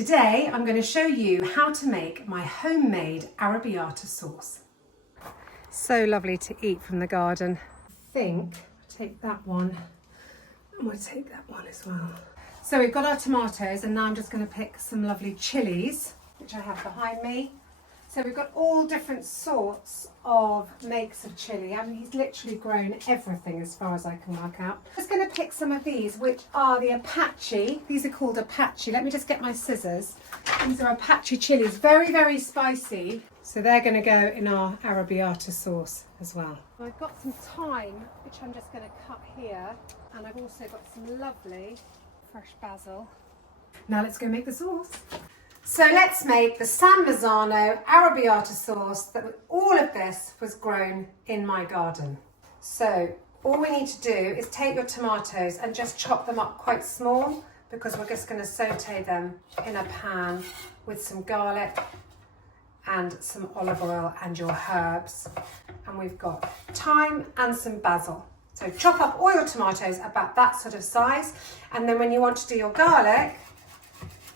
Today I'm going to show you how to make my homemade arrabbiata sauce. So lovely to eat from the garden. I think I'll take that one and we'll take that one as well. So we've got our tomatoes and now I'm just going to pick some lovely chillies, which I have behind me. So we've got all different sorts of makes of chilli. I mean, he's literally grown everything as far as I can work out. I'm just going to pick some of these, which are the Apache. These are called Apache. Let me just get my scissors. These are Apache chilies, very, very spicy. So they're going to go in our arrabbiata sauce as well. I've got some thyme, which I'm just going to cut here. And I've also got some lovely fresh basil. Now let's go make the sauce. So let's make the San Marzano arrabbiata sauce. That all of this was grown in my garden. So all we need to do is take your tomatoes and just chop them up quite small, because we're just going to saute them in a pan with some garlic and some olive oil and your herbs. And we've got thyme and some basil. So chop up all your tomatoes about that sort of size, and then when you want to do your garlic,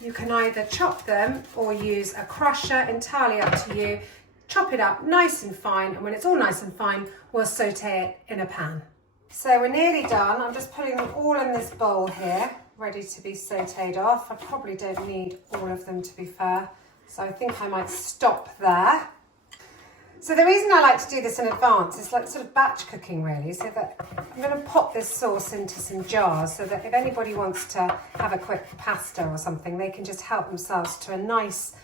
you can either chop them or use a crusher, entirely up to you. Chop it up nice and fine, and when it's all nice and fine, we'll saute it in a pan. So we're nearly done. I'm just putting them all in this bowl here, ready to be sauteed off. I probably don't need all of them, to be fair, so I think I might stop there. So the reason I like to do this in advance is like sort of batch cooking, really, so that I'm going to pop this sauce into some jars so that if anybody wants to have a quick pasta or something, they can just help themselves to a nice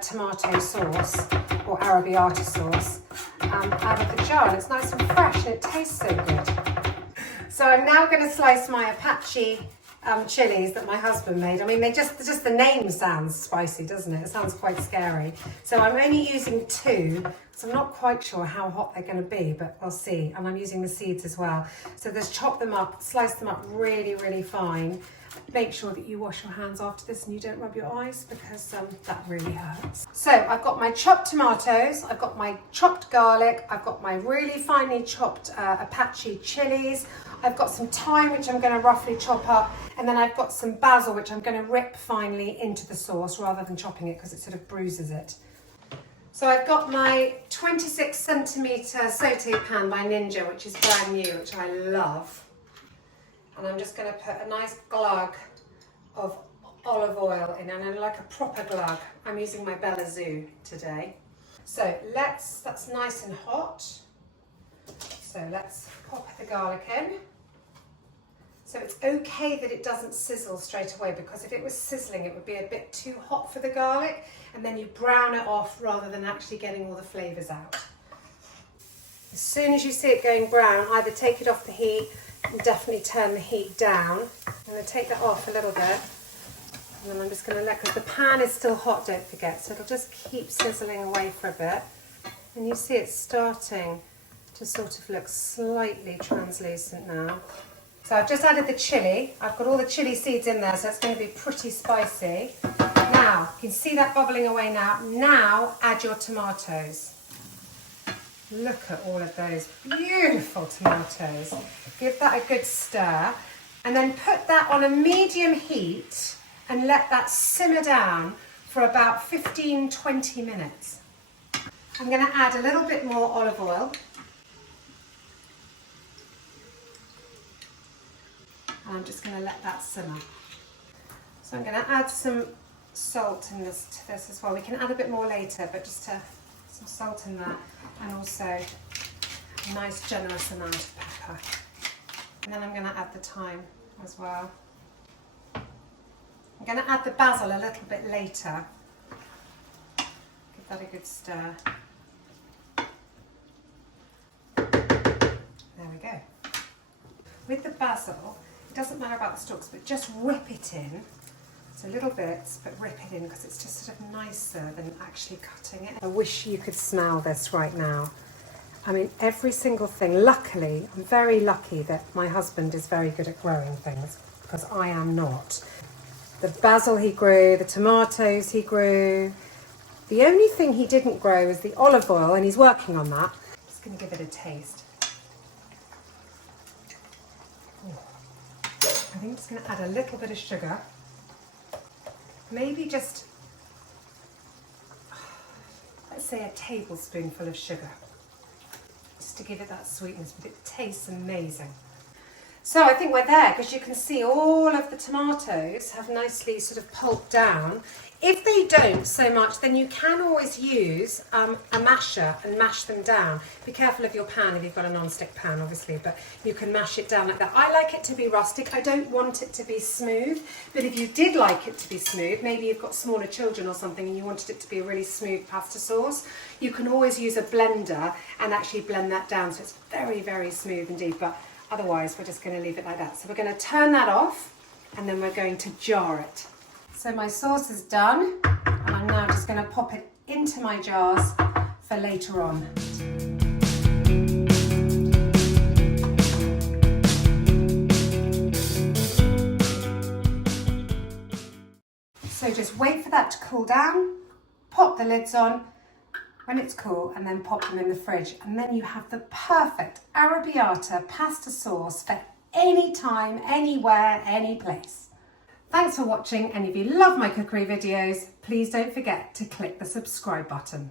tomato sauce or arrabbiata sauce out of the jar. And it's nice and fresh and it tastes so good. So I'm now going to slice my Apache chilies that my husband made. I mean, just the name sounds spicy, doesn't it? It sounds quite scary. So I'm only using 2, so I'm not quite sure how hot they're going to be, but we'll see. And I'm using the seeds as well. So just chop them up, slice them up really, really fine. Make sure that you wash your hands after this and you don't rub your eyes, because that really hurts. So I've got my chopped tomatoes, I've got my chopped garlic, I've got my really finely chopped Apache chilies, I've got some thyme, which I'm going to roughly chop up, and then I've got some basil, which I'm going to rip finely into the sauce rather than chopping it, because it sort of bruises it. So I've got my 26 centimetre sauté pan by Ninja, which is brand new, which I love. And I'm just going to put a nice glug of olive oil in, and like a proper glug. I'm using my Belazu today. So that's nice and hot. So let's pop the garlic in. So it's okay that it doesn't sizzle straight away, because if it was sizzling, it would be a bit too hot for the garlic, and then you brown it off rather than actually getting all the flavours out. As soon as you see it going brown, either take it off the heat and definitely turn the heat down. I'm going to take that off a little bit, and then I'm just going to because the pan is still hot, don't forget, so it'll just keep sizzling away for a bit. And you see it's starting to sort of look slightly translucent now. So I've just added the chilli. I've got all the chilli seeds in there, so it's going to be pretty spicy. Now, you can see that bubbling away now. Now add your tomatoes. Look at all of those beautiful tomatoes. Give that a good stir, and then put that on a medium heat and let that simmer down for about 15-20 minutes. I'm going to add a little bit more olive oil. And I'm just going to let that simmer. So I'm going to add some salt to this as well. We can add a bit more later, but just some salt in there, and also a nice generous amount of pepper. And then I'm going to add the thyme as well. I'm going to add the basil a little bit later. Give that a good stir. There we go. With the basil, it doesn't matter about the stalks, but just whip it in. So little bits, but rip it in, because it's just sort of nicer than actually cutting it. I wish you could smell this right now. I mean, every single thing. Luckily, I'm very lucky that my husband is very good at growing things, because I am not. The basil he grew, the tomatoes he grew. The only thing he didn't grow is the olive oil, and he's working on that. I'm just going to give it a taste. I think I'm just going to add a little bit of sugar. maybe just, let's say, a tablespoonful of sugar, just to give it that sweetness, but it tastes amazing. So I think we're there, because you can see all of the tomatoes have nicely sort of pulped down. If they don't so much, then you can always use a masher and mash them down. Be careful of your pan if you've got a non-stick pan, obviously, but you can mash it down like that. I like it to be rustic. I don't want it to be smooth, but if you did like it to be smooth, maybe you've got smaller children or something and you wanted it to be a really smooth pasta sauce, you can always use a blender and actually blend that down so it's very, very smooth indeed. But otherwise, we're just going to leave it like that. So we're going to turn that off and then we're going to jar it. So my sauce is done and I'm now just going to pop it into my jars for later on. So just wait for that to cool down, pop the lids on when it's cool, and then pop them in the fridge. And then you have the perfect arrabbiata pasta sauce for any time, anywhere, any place. Thanks for watching, and if you love my cookery videos, please don't forget to click the subscribe button.